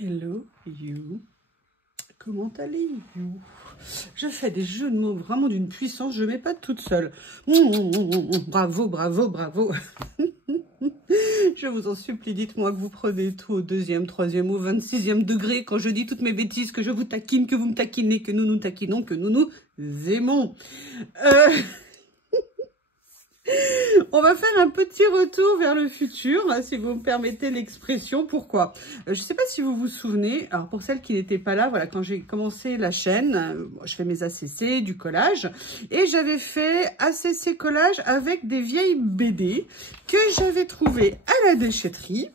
Hello you, comment allez-vous? Je fais des jeux de mots vraiment d'une puissance, je ne mets pas toute seule. Bravo, bravo, bravo. Je vous en supplie, dites-moi que vous prenez tout au 2e, 3e ou 26e degré quand je dis toutes mes bêtises, que je vous taquine, que vous me taquinez, que nous nous taquinons, que nous nous aimons. On va faire un petit retour vers le futur, si vous me permettez l'expression. Pourquoi? Je ne sais pas si vous vous souvenez, alors pour celles qui n'étaient pas là, voilà, quand j'ai commencé la chaîne, je fais mes ACC, du collage, et j'avais fait ACC collage avec des vieilles BD que j'avais trouvées à la déchetterie.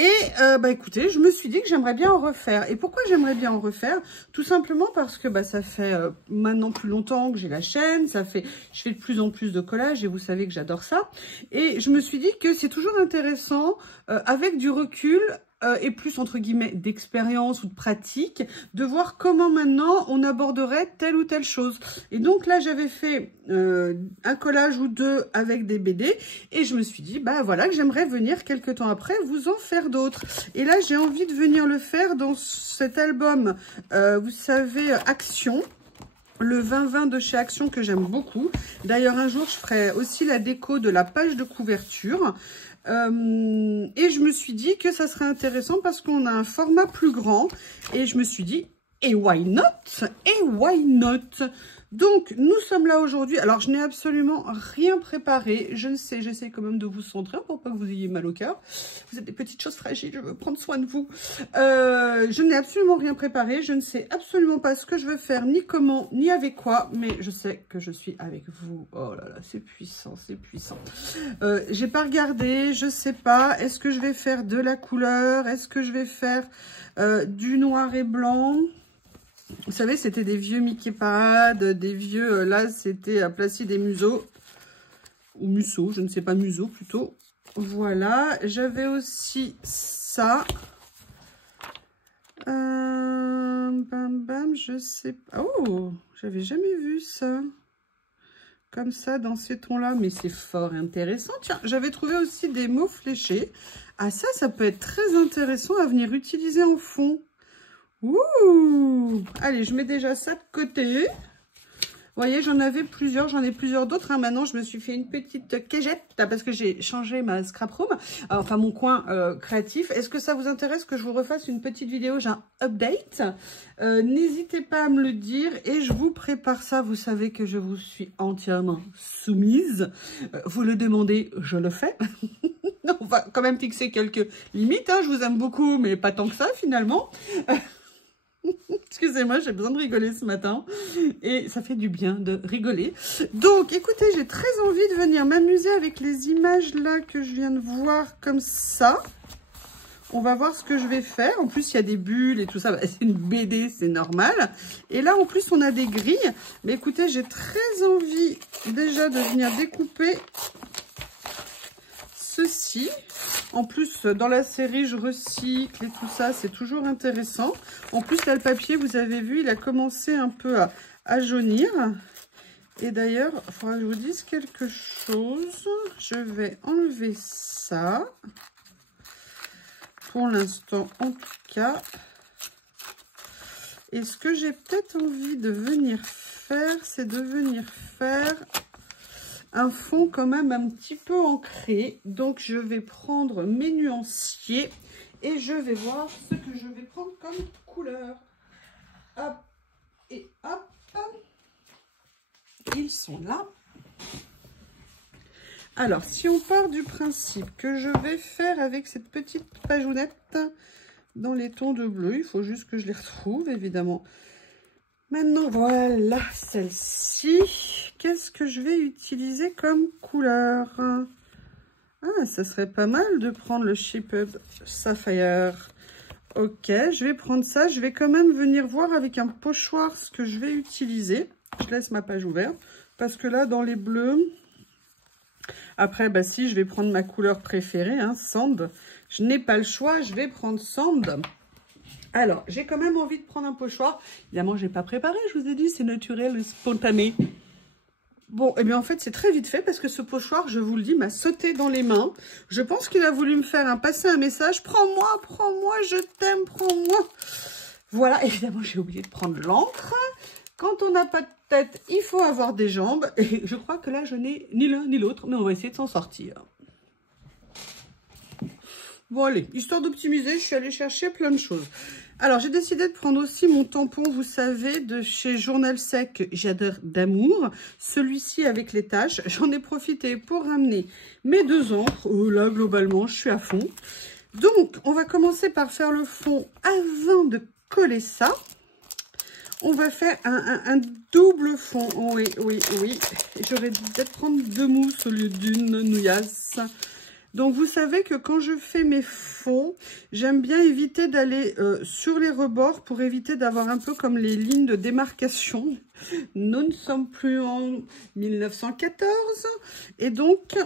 Et écoutez, je me suis dit que j'aimerais bien en refaire. Et pourquoi j'aimerais bien en refaire? Tout simplement parce que ça fait maintenant plus longtemps que j'ai la chaîne, je fais de plus en plus de collages et vous savez que j'adore ça. Et je me suis dit que c'est toujours intéressant, avec du recul, et plus entre guillemets d'expérience ou de pratique, de voir comment maintenant on aborderait telle ou telle chose. Et donc là j'avais fait un collage ou deux avec des BD et je me suis dit voilà que j'aimerais venir quelques temps après vous en faire d'autres. Et là j'ai envie de venir le faire dans cet album, vous savez, Action. Le 2020 de chez Action que j'aime beaucoup. D'ailleurs, un jour, je ferai aussi la déco de la page de couverture. Et je me suis dit que ça serait intéressant parce qu'on a un format plus grand. Et je me suis dit, et why not? Et why not? Donc, nous sommes là aujourd'hui. Alors, je n'ai absolument rien préparé. Je sais, j'essaie quand même de vous centrer pour pas que vous ayez mal au cœur. Vous êtes des petites choses fragiles, je veux prendre soin de vous. Je n'ai absolument rien préparé. Je ne sais absolument pas ce que je veux faire, ni comment, ni avec quoi. Mais je sais que je suis avec vous. Oh là là, c'est puissant, c'est puissant. J'ai pas regardé, je sais pas. Est-ce que je vais faire de la couleur? Est-ce que je vais faire du noir et blanc? Vous savez, c'était des vieux Mickey Parade, des vieux... là, c'était à Placide Museau. Ou Musso, je ne sais pas, Museau plutôt. Voilà. J'avais aussi ça. Bam, bam, je sais pas. Oh, j'avais jamais vu ça. Comme ça, dans ces tons-là. Mais c'est fort intéressant. Tiens, j'avais trouvé aussi des mots fléchés. Ah, ça peut être très intéressant à venir utiliser en fond. Ouh! Allez, je mets déjà ça de côté. Vous voyez, j'en avais plusieurs, j'en ai plusieurs d'autres. Maintenant, je me suis fait une petite cagette parce que j'ai changé ma scrap room, enfin mon coin créatif. Est-ce que ça vous intéresse que je vous refasse une petite vidéo? J'ai un update. N'hésitez pas à me le dire et je vous prépare ça. Vous savez que je vous suis entièrement soumise. Vous le demandez, je le fais. On va quand même fixer quelques limites. Hein. Je vous aime beaucoup, mais pas tant que ça finalement. Excusez-moi, j'ai besoin de rigoler ce matin et ça fait du bien de rigoler. Donc, écoutez, j'ai très envie de venir m'amuser avec les images là que je viens de voir comme ça. On va voir ce que je vais faire. En plus, il y a des bulles et tout ça. C'est une BD, c'est normal. Et là, en plus, on a des grilles. Mais écoutez, j'ai très envie déjà de venir découper ceci. En plus, dans la série, je recycle et tout ça, c'est toujours intéressant. En plus, là, le papier, vous avez vu, il a commencé un peu à jaunir. Et d'ailleurs, il faudra que je vous dise quelque chose. Je vais enlever ça. Pour l'instant, en tout cas. Et ce que j'ai peut-être envie de venir faire, c'est de venir faire un fond quand même un petit peu ancré. Donc je vais prendre mes nuanciers et je vais voir ce que je vais prendre comme couleur. Hop et hop. Ils sont là. Alors si on part du principe que je vais faire avec cette petite pageonnette dans les tons de bleu, il faut juste que je les retrouve évidemment. Maintenant, voilà celle-ci. Qu'est-ce que je vais utiliser comme couleur? Ah, ça serait pas mal de prendre le Shepherd Sapphire. Ok, je vais prendre ça. Je vais quand même venir voir avec un pochoir ce que je vais utiliser. Je laisse ma page ouverte. Parce que là, dans les bleus... Après, si, je vais prendre ma couleur préférée, hein, Sand. Je n'ai pas le choix, je vais prendre Sand. Alors, j'ai quand même envie de prendre un pochoir. Évidemment, je n'ai pas préparé, je vous ai dit, c'est naturel et spontané. Bon, et bien en fait, c'est très vite fait parce que ce pochoir, je vous le dis, m'a sauté dans les mains. Je pense qu'il a voulu me faire passer un message. Prends-moi, je t'aime, prends-moi. Voilà, évidemment, j'ai oublié de prendre l'encre. Quand on n'a pas de tête, il faut avoir des jambes. Et je crois que là, je n'ai ni l'un ni l'autre, mais on va essayer de s'en sortir. Bon, allez, histoire d'optimiser, je suis allée chercher plein de choses. Alors, j'ai décidé de prendre aussi mon tampon, vous savez, de chez Journal Sec, j'adore d'amour. Celui-ci avec les taches. J'en ai profité pour ramener mes 2 encres. Là, globalement, je suis à fond. Donc, on va commencer par faire le fond avant de coller ça. On va faire un double fond. Oui. J'aurais dû peut-être prendre 2 mousses au lieu d'une nouillasse. Donc, vous savez que quand je fais mes fonds, j'aime bien éviter d'aller sur les rebords pour éviter d'avoir un peu comme les lignes de démarcation. Nous ne sommes plus en 1914. Et donc,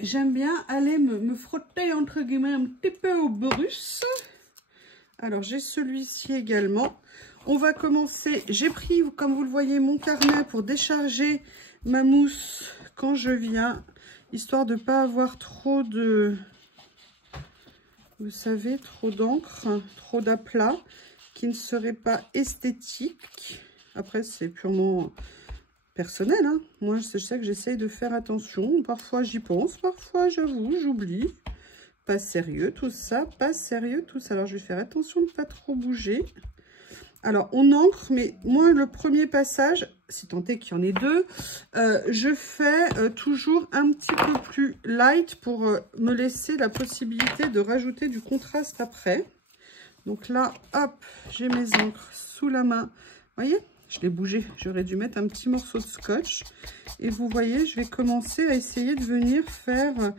j'aime bien aller me frotter, entre guillemets, un petit peu au brus. Alors, j'ai celui-ci également. On va commencer. J'ai pris, comme vous le voyez, mon carnet pour décharger ma mousse quand je viens. Histoire de ne pas avoir trop de, vous savez, trop d'encre, trop d'aplat, qui ne serait pas esthétique. Après, c'est purement personnel, hein. Moi, je sais que j'essaye de faire attention. Parfois, j'y pense. Parfois, j'avoue, j'oublie. Pas sérieux, tout ça. Pas sérieux, tout ça. Alors, je vais faire attention de ne pas trop bouger. Alors, on encre, mais moi, le premier passage, si tant est qu'il y en ait 2, je fais toujours un petit peu plus light pour me laisser la possibilité de rajouter du contraste après. Donc là, hop, j'ai mes encres sous la main. Vous voyez, je l'ai bougé. J'aurais dû mettre un petit morceau de scotch. Et vous voyez, je vais commencer à essayer de venir faire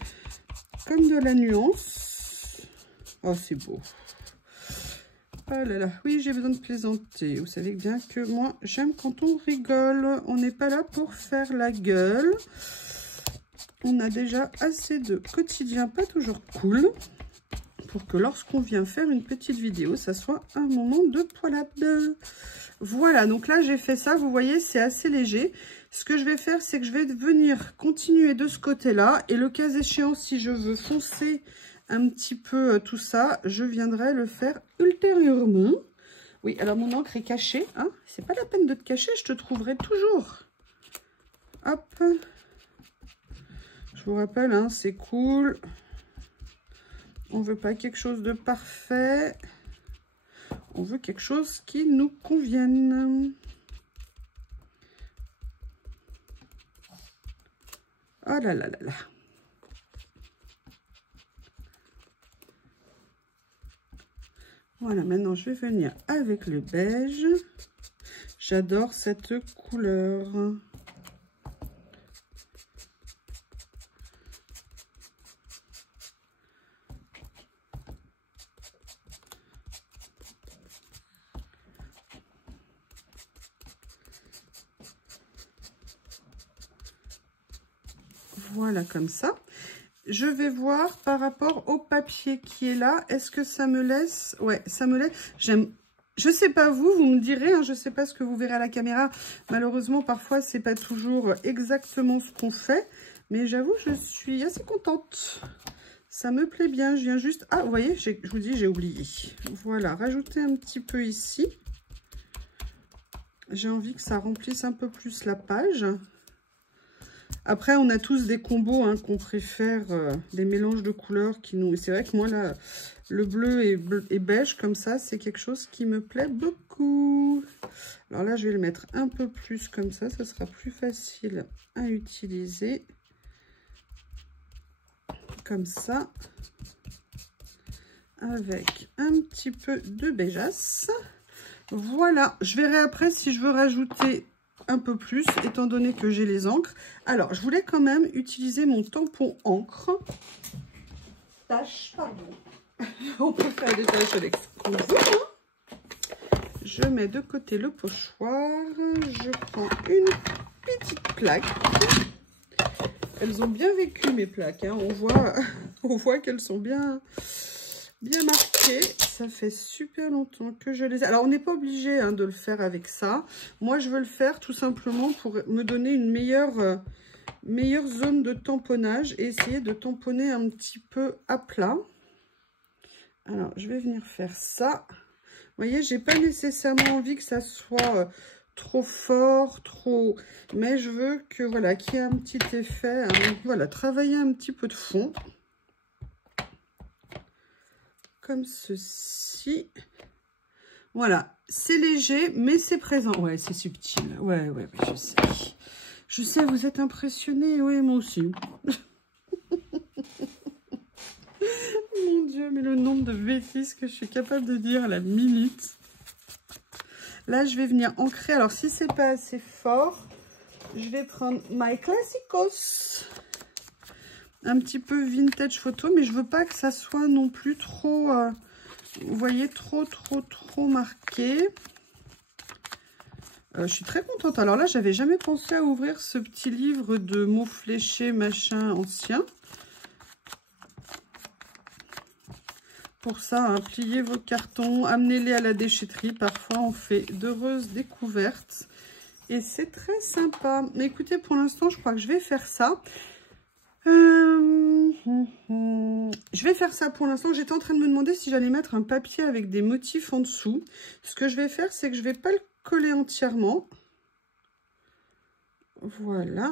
comme de la nuance. Oh, c'est beau. Oh là là, oui, j'ai besoin de plaisanter. Vous savez bien que moi, j'aime quand on rigole. On n'est pas là pour faire la gueule. On a déjà assez de quotidien, pas toujours cool, pour que lorsqu'on vient faire une petite vidéo, ça soit un moment de poilade. Voilà, donc là, j'ai fait ça. Vous voyez, c'est assez léger. Ce que je vais faire, c'est que je vais venir continuer de ce côté-là. Et le cas échéant, si je veux foncer un petit peu tout ça, je viendrai le faire ultérieurement. Oui, alors mon encre est cachée, hein. C'est pas la peine de te cacher, je te trouverai toujours. Hop. Je vous rappelle, hein, c'est cool. On veut pas quelque chose de parfait. On veut quelque chose qui nous convienne. Oh là là là là. Voilà, maintenant je vais venir avec le beige. J'adore cette couleur. Voilà, comme ça. Je vais voir par rapport au papier qui est là. Est-ce que ça me laisse? Ouais, ça me laisse. J'aime. Je sais pas vous me direz. Hein, je sais pas ce que vous verrez à la caméra. Malheureusement, parfois, c'est pas toujours exactement ce qu'on fait. Mais j'avoue, je suis assez contente. Ça me plaît bien. Je viens juste... Ah, vous voyez, je vous dis, j'ai oublié. Voilà, rajouter un petit peu ici. J'ai envie que ça remplisse un peu plus la page. Après, on a tous des combos hein, qu'on préfère, des mélanges de couleurs qui nous... C'est vrai que moi, là, le bleu et beige, comme ça, c'est quelque chose qui me plaît beaucoup. Alors là, je vais le mettre un peu plus comme ça sera plus facile à utiliser. Comme ça. Avec un petit peu de beigeasse. Voilà, je verrai après si je veux rajouter un peu plus, étant donné que j'ai les encres. Alors, je voulais quand même utiliser mon tampon encre. Tache, pardon. On peut faire des taches avec ce qu'on veut. Je mets de côté le pochoir. Je prends une petite plaque. Elles ont bien vécu, mes plaques. Hein. On voit qu'elles sont bien marquées. ça fait super longtemps que je les ai. Alors, on n'est pas obligé hein, de le faire avec ça. Moi, je veux le faire tout simplement pour me donner une meilleure zone de tamponnage et essayer de tamponner un petit peu à plat. Alors, je vais venir faire ça. Vous voyez, j'ai pas nécessairement envie que ça soit trop fort, trop... Mais je veux que, voilà, qu'il y ait un petit effet. Hein, voilà, travailler un petit peu de fond. Comme ceci. Voilà, c'est léger, mais c'est présent. Ouais, c'est subtil. Ouais, je sais. Je sais, vous êtes impressionnés. Oui, moi aussi. Mon Dieu, mais le nombre de bêtises que je suis capable de dire à la minute. Là, je vais venir ancrer. Alors, si c'est pas assez fort, je vais prendre My Classicos. Un petit peu vintage photo, mais je veux pas que ça soit non plus trop, vous voyez, trop marqué. Je suis très contente. Alors là, j'avais jamais pensé à ouvrir ce petit livre de mots fléchés, machin, ancien. Pour ça, hein, pliez vos cartons, amenez-les à la déchetterie. Parfois, on fait d'heureuses découvertes. Et c'est très sympa. Mais écoutez, pour l'instant, je crois que je vais faire ça. Je vais faire ça pour l'instant. J'étais en train de me demander si j'allais mettre un papier avec des motifs en dessous. Ce que je vais faire, c'est que je ne vais pas le coller entièrement. Voilà.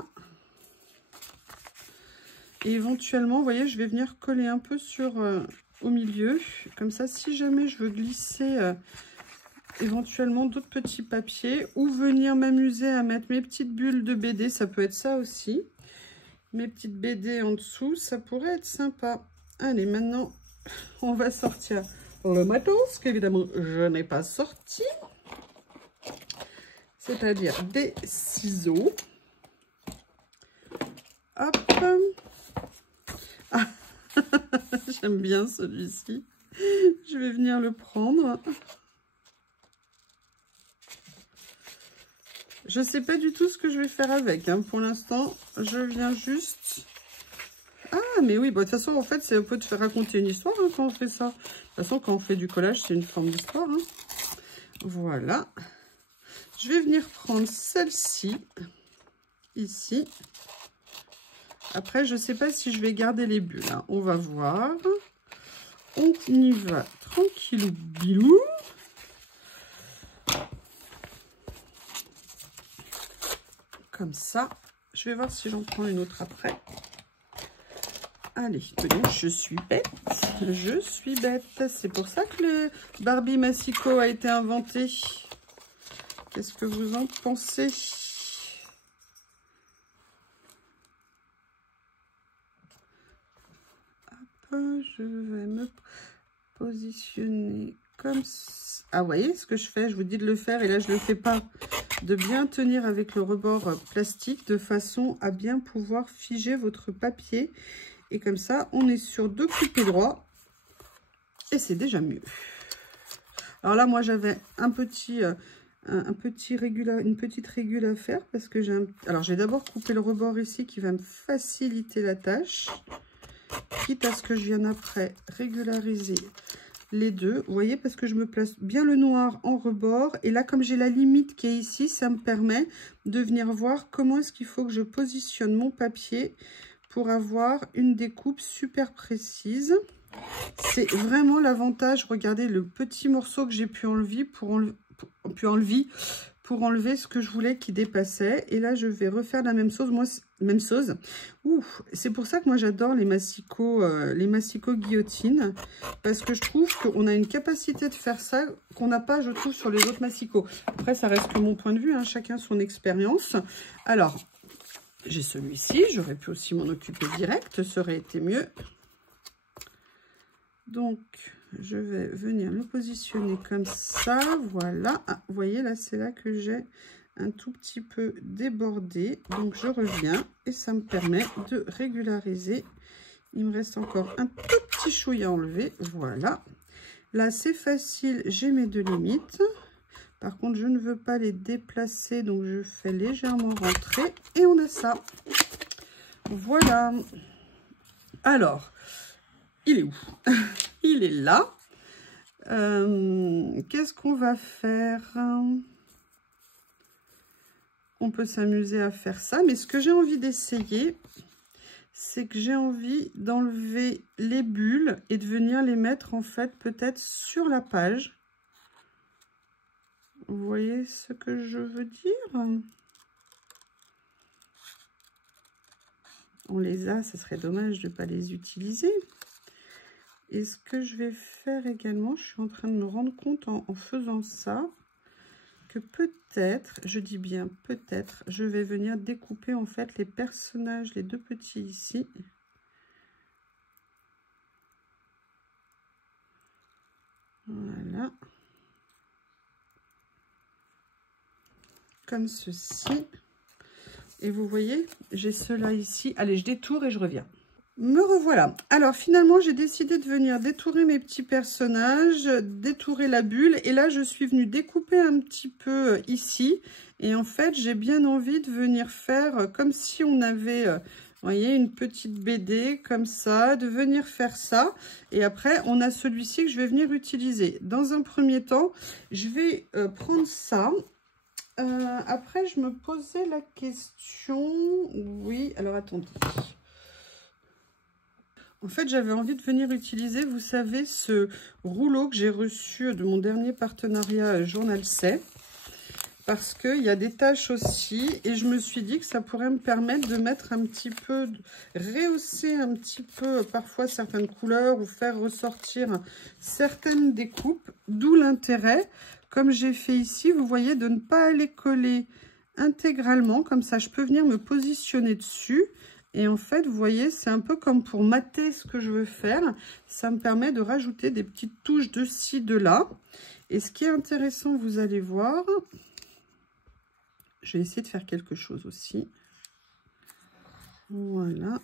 Et éventuellement, vous voyez, je vais venir coller un peu sur au milieu. Comme ça, si jamais je veux glisser éventuellement d'autres petits papiers ou venir m'amuser à mettre mes petites bulles de BD, ça peut être ça aussi. Mes petites BD en dessous, ça pourrait être sympa. Allez, maintenant, on va sortir le matos, qu'évidemment, je n'ai pas sorti. C'est-à-dire des ciseaux. Hop. Ah. J'aime bien celui-ci. Je vais venir le prendre. Je ne sais pas du tout ce que je vais faire avec. Hein. Pour l'instant, je viens juste... Ah, mais oui, bah, de toute façon, en fait, c'est un peu de faire raconter une histoire hein, quand on fait ça. De toute façon, quand on fait du collage, c'est une forme d'histoire. Hein. Voilà. Je vais venir prendre celle-ci, ici. Après, je ne sais pas si je vais garder les bulles. Hein. On va voir. On y va tranquillou bilou. Comme ça. Je vais voir si j'en prends une autre après. Allez, donc je suis bête. Je suis bête. C'est pour ça que le Barbie Massicot a été inventé. Qu'est-ce que vous en pensez? Hop, je vais me positionner comme ça. Ah, vous voyez ce que je fais? Je vous dis de le faire et là, je ne le fais pas. De bien tenir avec le rebord plastique de façon à bien pouvoir figer votre papier. Et comme ça, on est sûr de couper droit. Et c'est déjà mieux. Alors là, moi, j'avais une petite régule à faire. Parce que j'ai Alors, j'ai d'abord coupé le rebord ici qui va me faciliter la tâche. Quitte à ce que je vienne après régulariser les deux. Vous voyez, parce que je me place bien le noir en rebord. Et là, comme j'ai la limite qui est ici, ça me permet de venir voir comment est-ce qu'il faut que je positionne mon papier pour avoir une découpe super précise. C'est vraiment l'avantage. Regardez le petit morceau que j'ai pu enlever pour enlever ce que je voulais qui dépassait. Et là, je vais refaire la même chose. Moi, même chose. C'est pour ça que moi, j'adore les massicots guillotine. Parce que je trouve qu'on a une capacité de faire ça qu'on n'a pas, je trouve, sur les autres massicots. Après, ça reste que mon point de vue. Hein, chacun son expérience. Alors, j'ai celui-ci. J'aurais pu aussi m'en occuper direct. Ça aurait été mieux. Donc, je vais venir me positionner comme ça. Voilà. Ah, vous voyez, là, c'est là que j'ai un tout petit peu débordé. Donc, je reviens et ça me permet de régulariser. Il me reste encore un tout petit chouille à enlever. Voilà. Là, c'est facile. J'ai mes deux limites. Par contre, je ne veux pas les déplacer. Donc, je fais légèrement rentrer. Et on a ça. Voilà. Alors, il est où? Il est là. Qu'est-ce qu'on va faire? On peut s'amuser à faire ça, mais ce que j'ai envie d'essayer, c'est que j'ai envie d'enlever les bulles et de venir les mettre en fait peut-être sur la page. Vous voyez ce que je veux dire? On les a, ce serait dommage de ne pas les utiliser. Et ce que je vais faire également, je suis en train de me rendre compte en faisant ça, que peut-être, je dis bien peut-être, je vais venir découper en fait les personnages, les deux petits ici. Voilà. Comme ceci. Et vous voyez, j'ai ceux-là ici. Allez, je détourne et je reviens. Me revoilà. Alors finalement, j'ai décidé de venir détourer mes petits personnages, détourer la bulle. Et là, je suis venue découper un petit peu ici. Et en fait, j'ai bien envie de venir faire comme si on avait, vous voyez, une petite BD comme ça, de venir faire ça. Et après, on a celui-ci que je vais venir utiliser. Dans un premier temps, je vais prendre ça. Après, je me posais la question... Oui, alors attendez. En fait, j'avais envie de venir utiliser, vous savez, ce rouleau que j'ai reçu de mon dernier partenariat Journal C. Parce qu'il y a des taches aussi. Et je me suis dit que ça pourrait me permettre de mettre un petit peu, rehausser un petit peu parfois certaines couleurs ou faire ressortir certaines découpes. D'où l'intérêt, comme j'ai fait ici, vous voyez, de ne pas aller coller intégralement. Comme ça, je peux venir me positionner dessus. Et en fait, vous voyez, c'est un peu comme pour mater ce que je veux faire. Ça me permet de rajouter des petites touches de ci, de là. Et ce qui est intéressant, vous allez voir, je vais essayer de faire quelque chose aussi. Voilà.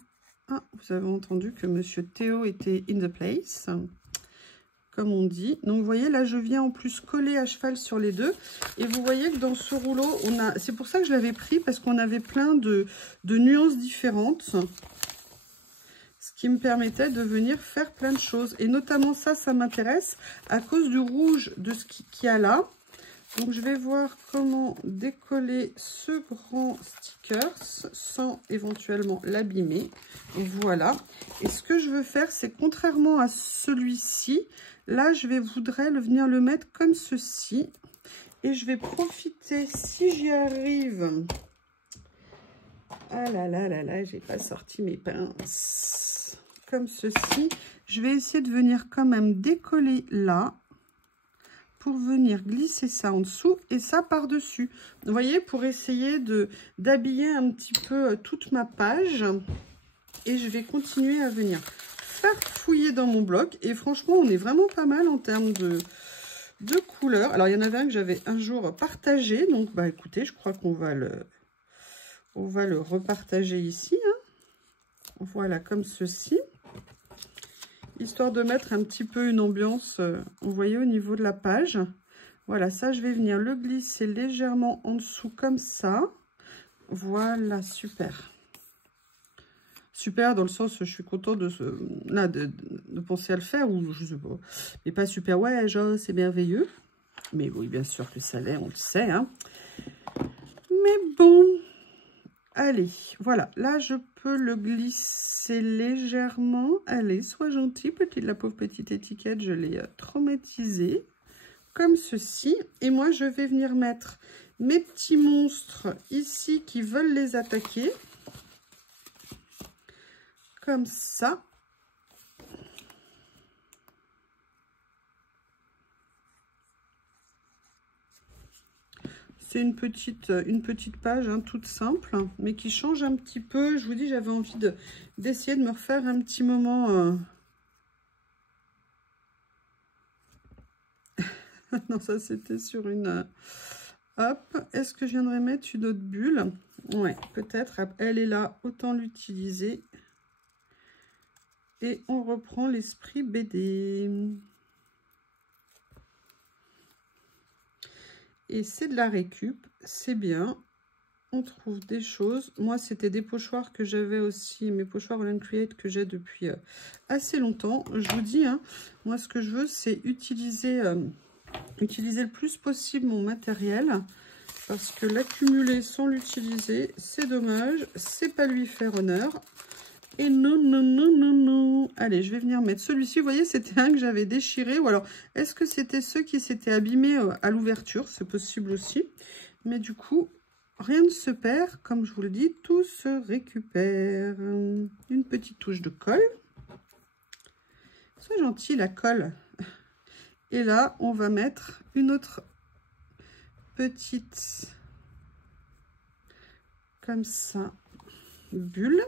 Ah, vous avez entendu que Monsieur Théo était in the place, comme on dit. Donc, vous voyez, là, je viens en plus coller à cheval sur les deux. Et vous voyez que dans ce rouleau, on a... C'est pour ça que je l'avais pris, parce qu'on avait plein de nuances différentes. Ce qui me permettait de venir faire plein de choses. Et notamment ça, ça m'intéresse à cause du rouge de ce qu'il y a là. Donc, je vais voir comment décoller ce grand sticker sans éventuellement l'abîmer. Voilà. Et ce que je veux faire, c'est contrairement à celui-ci, là, je voudrais venir le mettre comme ceci. Et je vais profiter, si j'y arrive... Ah là là là là, j'ai pas sorti mes pinces. Comme ceci. Je vais essayer de venir quand même décoller là. Pour venir glisser ça en dessous et ça par-dessus. Vous voyez, pour essayer d'habiller un petit peu toute ma page. Et je vais continuer à venir faire fouiller dans mon bloc. Et franchement, on est vraiment pas mal en termes de couleurs. Alors, il y en avait un que j'avais un jour partagé. Donc, bah écoutez, je crois qu'on va le repartager ici. Hein. Voilà, comme ceci. Histoire de mettre un petit peu une ambiance, vous voyez, au niveau de la page. Voilà, ça, je vais venir le glisser légèrement en dessous, comme ça. Voilà, super. Super, dans le sens, je suis contente de penser à le faire, ou je sais pas. Mais pas super, ouais, genre, c'est merveilleux. Mais oui, bien sûr que ça l'est, on le sait, hein. Mais bon... Allez, voilà, là je peux le glisser légèrement. Allez, sois gentil, la pauvre petite étiquette, je l'ai traumatisée. Comme ceci. Et moi, je vais venir mettre mes petits monstres ici qui veulent les attaquer. Comme ça. C'est une petite page hein, toute simple, mais qui change un petit peu. Je vous dis, j'avais envie d'essayer de me refaire un petit moment. Non, ça c'était sur une... Hop, est-ce que je viendrais mettre une autre bulle? Ouais, peut-être. Elle est là, autant l'utiliser. Et on reprend l'esprit BD. Et c'est de la récup, c'est bien. on trouve des choses. Moi, c'était des pochoirs que j'avais aussi, mes pochoirs Holland Create que j'ai depuis assez longtemps. Je vous dis, hein, moi, ce que je veux, c'est utiliser le plus possible mon matériel. Parce que l'accumuler sans l'utiliser, c'est dommage. C'est pas lui faire honneur. Et non, non, non, non, non. Allez, je vais venir mettre celui-ci. Vous voyez, c'était un que j'avais déchiré. Ou alors, est-ce que c'était ceux qui s'étaient abîmés à l'ouverture? C'est possible aussi. Mais du coup, rien ne se perd. Comme je vous le dis, tout se récupère. Une petite touche de colle. C'est gentil, la colle. Et là, on va mettre une autre petite, comme ça, bulle.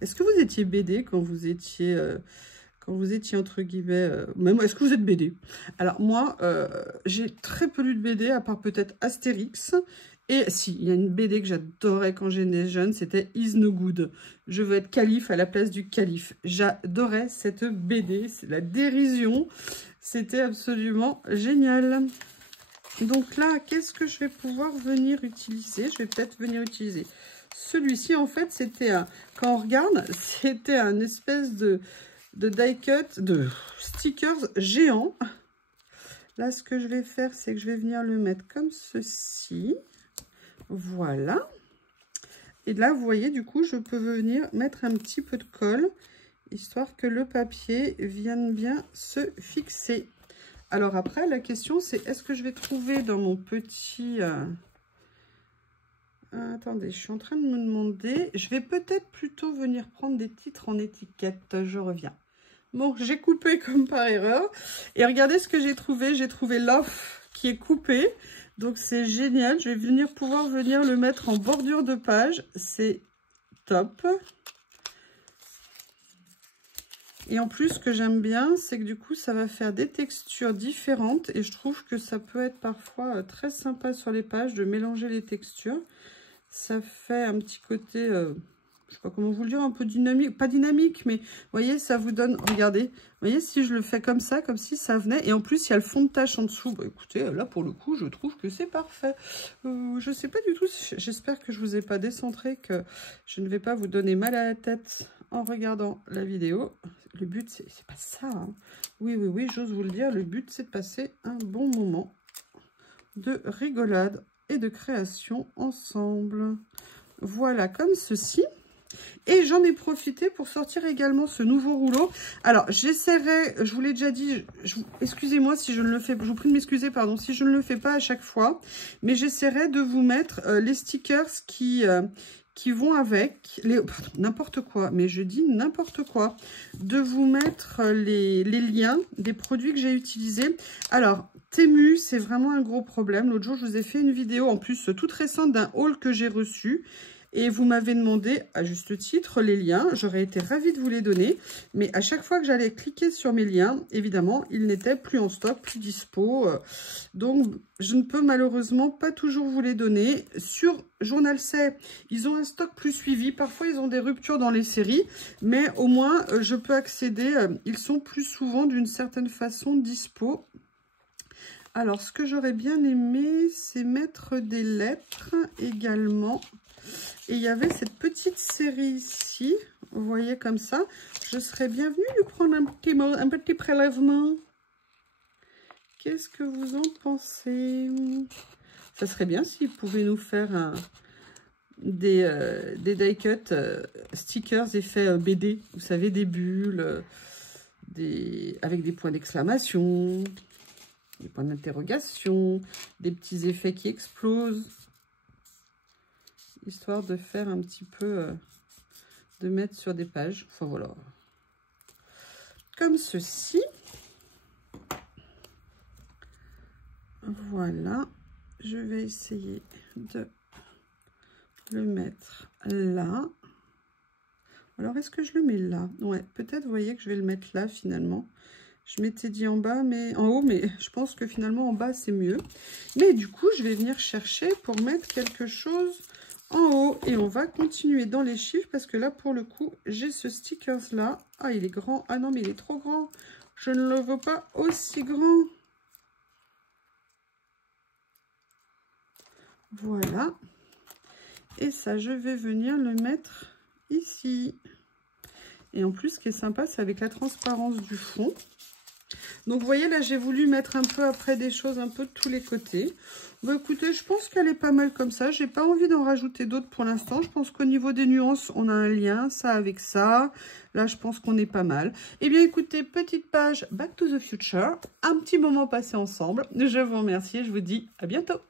Est-ce que vous étiez BD quand vous étiez entre guillemets, même est-ce que vous êtes BD? Alors moi, j'ai très peu lu de BD, à part peut-être Astérix. Et si, il y a une BD que j'adorais quand j'étais jeune, c'était Is No Good. Je veux être calife à la place du calife. J'adorais cette BD, c'est la dérision. C'était absolument génial. Donc là, qu'est-ce que je vais pouvoir venir utiliser? Je vais peut-être venir utiliser celui-ci. En fait, c'était un, quand on regarde, c'était un espèce de die cut, de stickers géants. Là, ce que je vais faire, c'est que je vais venir le mettre comme ceci. Voilà. Et là, vous voyez, du coup, je peux venir mettre un petit peu de colle, histoire que le papier vienne bien se fixer. Alors après, la question, c'est est-ce que je vais trouver dans mon petit... Attendez, je suis en train de me demander. Je vais peut-être plutôt venir prendre des titres en étiquette. Je reviens. Bon, j'ai coupé comme par erreur. Et regardez ce que j'ai trouvé. J'ai trouvé l'off qui est coupé. Donc, c'est génial. Je vais pouvoir venir le mettre en bordure de page. C'est top. Et en plus, ce que j'aime bien, c'est que du coup, ça va faire des textures différentes. Et je trouve que ça peut être parfois très sympa sur les pages de mélanger les textures. Ça fait un petit côté, je sais pas comment vous le dire, un peu dynamique. Pas dynamique, mais vous voyez, ça vous donne, regardez. Vous voyez, si je le fais comme ça, comme si ça venait. Et en plus, il y a le fond de tâche en dessous. Bah, écoutez, là, pour le coup, je trouve que c'est parfait. Je sais pas du tout. J'espère que je vous ai pas décentré, que je ne vais pas vous donner mal à la tête en regardant la vidéo. Le but, c'est pas ça. Hein. Oui, oui, oui, j'ose vous le dire. Le but, c'est de passer un bon moment de rigolade et de création ensemble. Voilà, comme ceci. Et j'en ai profité pour sortir également ce nouveau rouleau. Alors, j'essaierai, je vous l'ai déjà dit, excusez-moi si je ne le fais, je vous prie de m'excuser, pardon, si je ne le fais pas à chaque fois, mais j'essaierai de vous mettre les stickers qui vont avec, n'importe quoi, mais je dis n'importe quoi, de vous mettre les liens des produits que j'ai utilisés. Alors, Temu, c'est vraiment un gros problème. L'autre jour, je vous ai fait une vidéo, en plus toute récente, d'un haul que j'ai reçu. Et vous m'avez demandé, à juste titre, les liens. J'aurais été ravie de vous les donner. Mais à chaque fois que j'allais cliquer sur mes liens, évidemment, ils n'étaient plus en stock, plus dispo. Donc, je ne peux malheureusement pas toujours vous les donner. Sur Journal C, ils ont un stock plus suivi. Parfois, ils ont des ruptures dans les séries. Mais au moins, je peux accéder. Ils sont plus souvent, d'une certaine façon, dispo. Alors, ce que j'aurais bien aimé, c'est mettre des lettres également. Et il y avait cette petite série ici, vous voyez comme ça. Je serais bienvenue lui prendre un petit prélèvement. Qu'est-ce que vous en pensez? Ça serait bien s'il pouvait nous faire des die cut stickers effet BD. Vous savez, des bulles, avec des points d'exclamation, des points d'interrogation, des petits effets qui explosent. Histoire de faire un petit peu, de mettre sur des pages. Enfin voilà. Comme ceci. Voilà. Je vais essayer de le mettre là. Alors, est-ce que je le mets là? Ouais, peut-être, vous voyez que je vais le mettre là finalement. Je m'étais dit en bas, mais en haut, mais je pense que finalement en bas, c'est mieux. Mais du coup, je vais venir chercher pour mettre quelque chose en haut. Et on va continuer dans les chiffres parce que là, pour le coup, j'ai ce stickers-là. Ah, il est grand. Ah non, mais il est trop grand. Je ne le veux pas aussi grand. Voilà. Et ça, je vais venir le mettre ici. Et en plus, ce qui est sympa, c'est avec la transparence du fond. Donc, vous voyez, là, j'ai voulu mettre un peu après des choses un peu de tous les côtés. Bah, écoutez, je pense qu'elle est pas mal comme ça. J'ai pas envie d'en rajouter d'autres pour l'instant. Je pense qu'au niveau des nuances, on a un lien, ça avec ça. Là, je pense qu'on est pas mal. Eh bien, écoutez, petite page Back to the Future. Un petit moment passé ensemble. Je vous remercie et je vous dis à bientôt.